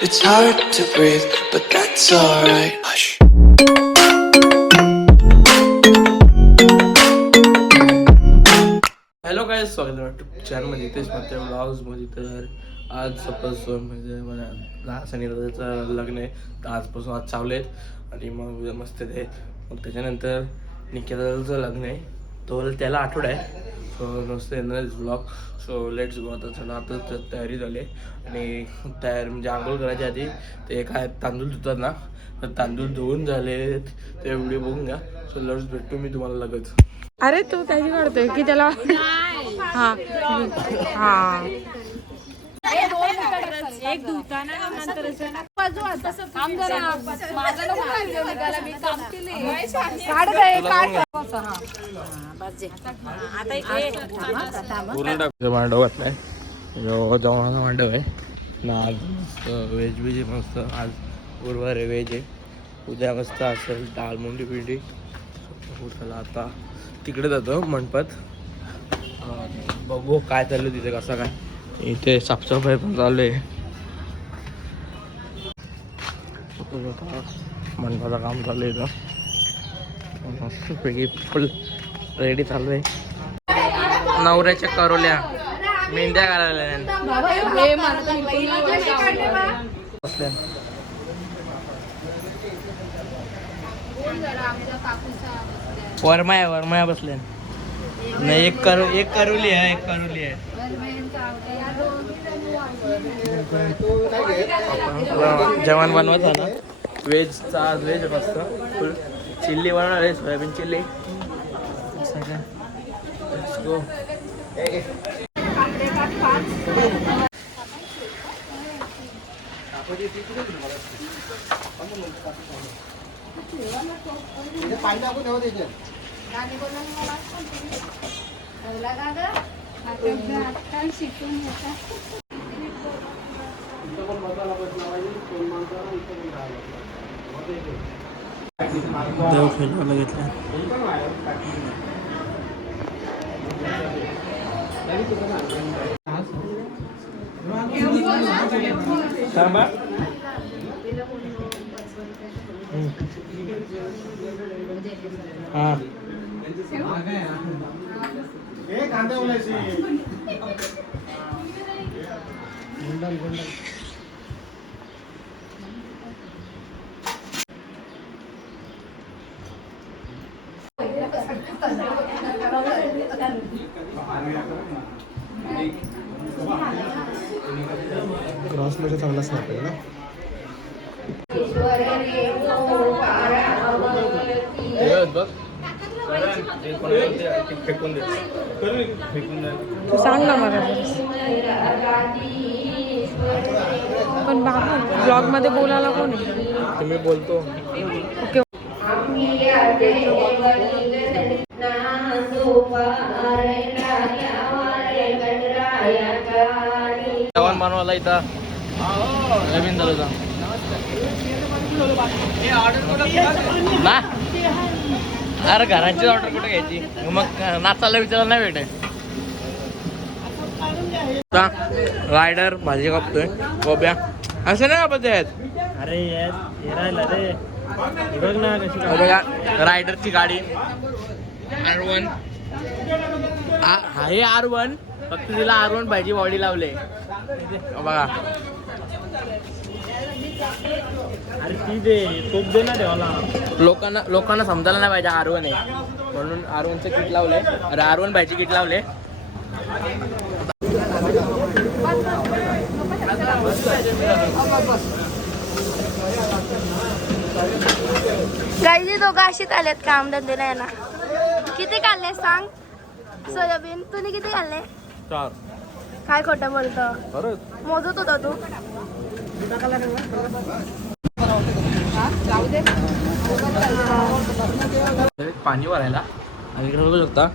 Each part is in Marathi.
It's hard to breathe, but that's alright. Hush. Hello काय स्वागत आहे चॅनलमध्ये तेच म्हणते ब्लॉग्समध्ये तर आज सपोज म्हणजे मला लहान आणि दादाचं लग्न आहे. तर आजपासून आज चावले आणि मग उद्या मस्त ते मग त्याच्यानंतर निकेत लग्न आहे. तो त्याला आठवडा आहे. सो नुसतं येणार ब्लॉग सो लेट्स गो आता चला आता तयारी झाली. आणि तयार म्हणजे आंघोळ करायच्या आधी ते काय तांदूळ धुतात ना तर तांदूळ धुवून झाले ते व्हिडिओ बघून घ्या. सो लेट्स भेटतो मी तुम्हाला लगेच. अरे तू त्याची काढतोय की त्याला? हा. हा. एक धुताना नंतर पूर्ण मांडव घातलाय जो मांडव आहे. ना आज मस्त व्हेज बिज मस्त. आज गुरुवार आहे व्हेज आहे. उद्या मस्त असेल डाळ मुंडी पिंडी चला आता तिकडे जातो मंडपात. बघू काय चाललं तिथे कसं काय. इथे साफसफाई पण चालू आहे. मंडपाचं काम चालू आहे फुल रेडी चालू आहे. नवऱ्याच्या करोल्या मेंढ्या घालायला बसल्या वरमाया वरमाया बसल्या. नाही एक करू एक करुली आहे एक करुली आहे. जेवण बनवत आहे ना व्हेजचा आज व्हेज मस्त. फुल चिल्ली बनवणार आहे सोयाबीन चिल्ली सगळं Let's go. देव खेळायला घेतला सांबा हा क्रॉसमध्ये फेकून दे फेकून दे तू सांग ना मला. पण बाबा ब्लॉगमध्ये बोलायला कोण आहे? ते मी बोलतो. ओके. जवान बनवायला इथं नवीन झालं ना? अरे घराची ऑर्डर कुठे घ्यायची? मग नाचायला विचारायला नाही भेटे रायडर भाजी कापतोय. गोब्या. असं नाही कापत आहेत? अरे हे राहिला रे. बघ रायडरची गाडी. R one. हे आर वन. फक्त तिला आर वन पाहिजे बॉडी लावले. बघा. अरे ती दे तोप दे ना देवाला. लोकांना लोकांना समजायला नाही पाहिजे आर वन आहे. म्हणून आर वनचं किट लावले अरे आर वन पाहिजे किट लावले गाईजी दोघं अशीच आलेत काम धंदेला याला किती काढले सांग? सोयाबीन. तुम्ही किती काढले? चार. काय खोटं बोलतो? मोजत होता तू. पाणी भरायला. आणि इकडे बघू शकता.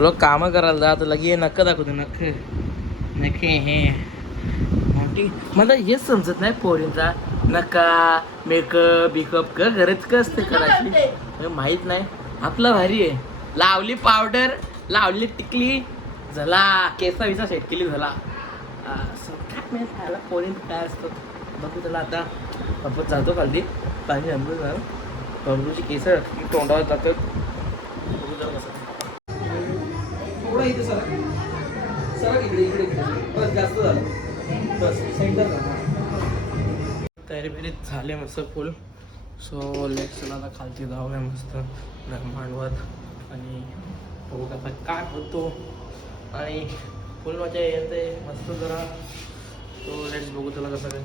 लोक कामं करायला जा तर लगे नक्क दाखवतो नक्क नक्के हे आंटी मला हेच समजत नाही पोरींचा. नका. मेकअप बिकअप क गरज का असते करायची? माहीत नाही. आपलं भारी आहे. लावली पावडर लावली टिकली झाला केसा विसा सेट केली झाला. असं काय असतं? बघू त्याला आता. आपण जातो खाली. पाणी थांबून जाऊ बंबूची केस तोंडावर जातात बघू कसं इथे सर सर इकडे इकडे इकडे. बस जास्त झालं. बस सेंटर तयारी बिरी झाले मस्त फुल. सो लेट चला आता खालती जाऊया मस्त. मांडवत आणि बघू आता काय होतो. आणि फुल मजा येते. मस्त जरा. तो लेट्स बघू त्याला कसं काय.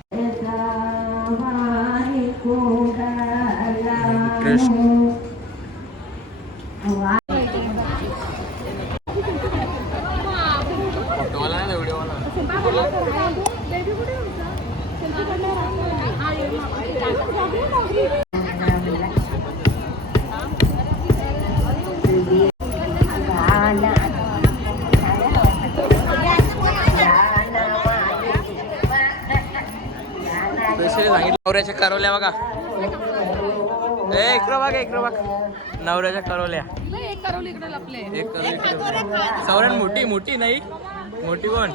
सांगितलं. नवऱ्याच्या करवल्या बघा. ए इकडं बघ इकडं बघ. नवऱ्याच्या करवल्या. एक करवली इकडं. सवरण मोठी मोठी नाही. मोठी कोण?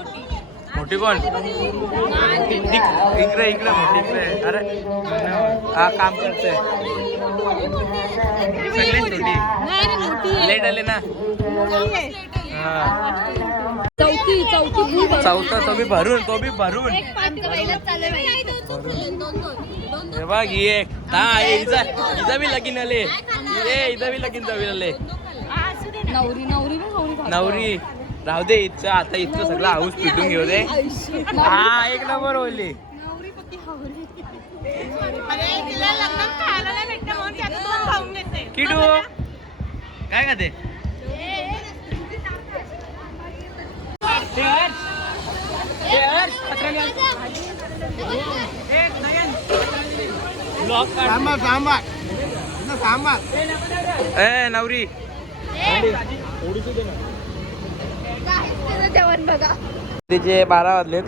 मोठी कोण? इकडे इकडे मोठी इकडे. अरे हा काम करते सगळ्यात छोटी. लेट आले ना. हा. चौथी तो बी भरून तो बी भरून. हे बघ ही एक हा हे हिचा हिचा बी लगीन आले ए हिचा बी लगीन जावी आले नवरी राहू दे इथचं आता इतकं सगळं हाऊस पिटून घेऊ दे. हा एक नंबर होली. किडू काय का ते ए, नवरी. तिचे बारा वाजलेत.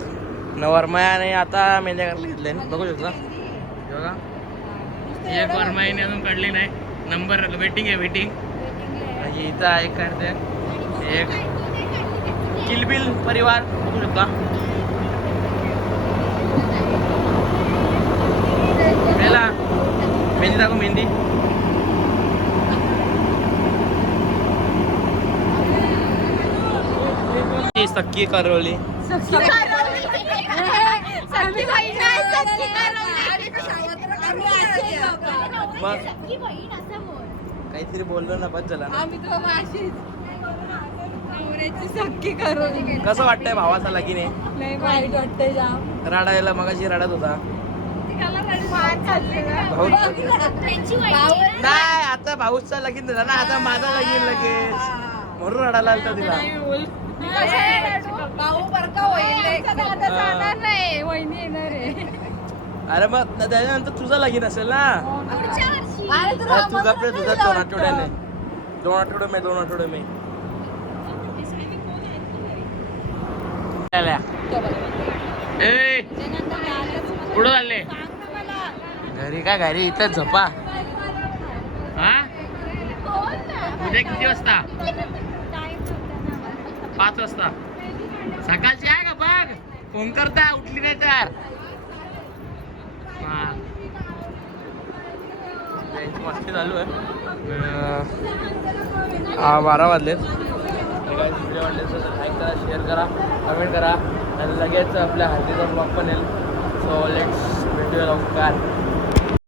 नवरमायाने आता मेंढ्या करायला घेतले बघू शकता. बघा. एक वरमाईने अजून काढली नाही. नंबर वेटिंग आहे वेटिंग. इथं आहे करते एक. किलबिल परिवार बघू शकता. मेला मेहंदी दाखव मेहंदी. सक्की करवली. काहीतरी बोललो ना बस झाला ना. नवऱ्याची सक्की करून. कसं वाटतंय भावाचा लगीने नाही वाईट वाटतंय जाम. राडायला मगाशी रडत होता. भाऊ नाही आता भाऊचा लगीन झाला ना आता माझा लगीन लगेच. म्हणून रडायला आलता तिला. भाऊ बरका होईल जाणार नाही. वहिनी येणार आहे. अरे मग त्याच्यानंतर तुझा लगीन असेल ना? अरे अरे तू गप्रे तुझा दोन आठवड्याने. दोन आठवडे मे दोन आठवडे मे. कुठं चालले? घरी का? घरी इथं झोपा. हा? उद्या किती वाजता? पाच वाजता. सकाळची आहे का बघ फोन करता उठली नाही तर. हा. मस्ती चालू आहे. अं, हा बारा वाजलेत व्हिडिओ वाटले तर लाईक करा शेअर करा कमेंट करा. आणि लगेच आपल्या हल्दीचा ब्लॉग पण येईल. सो लेट्स भेटूया लवकर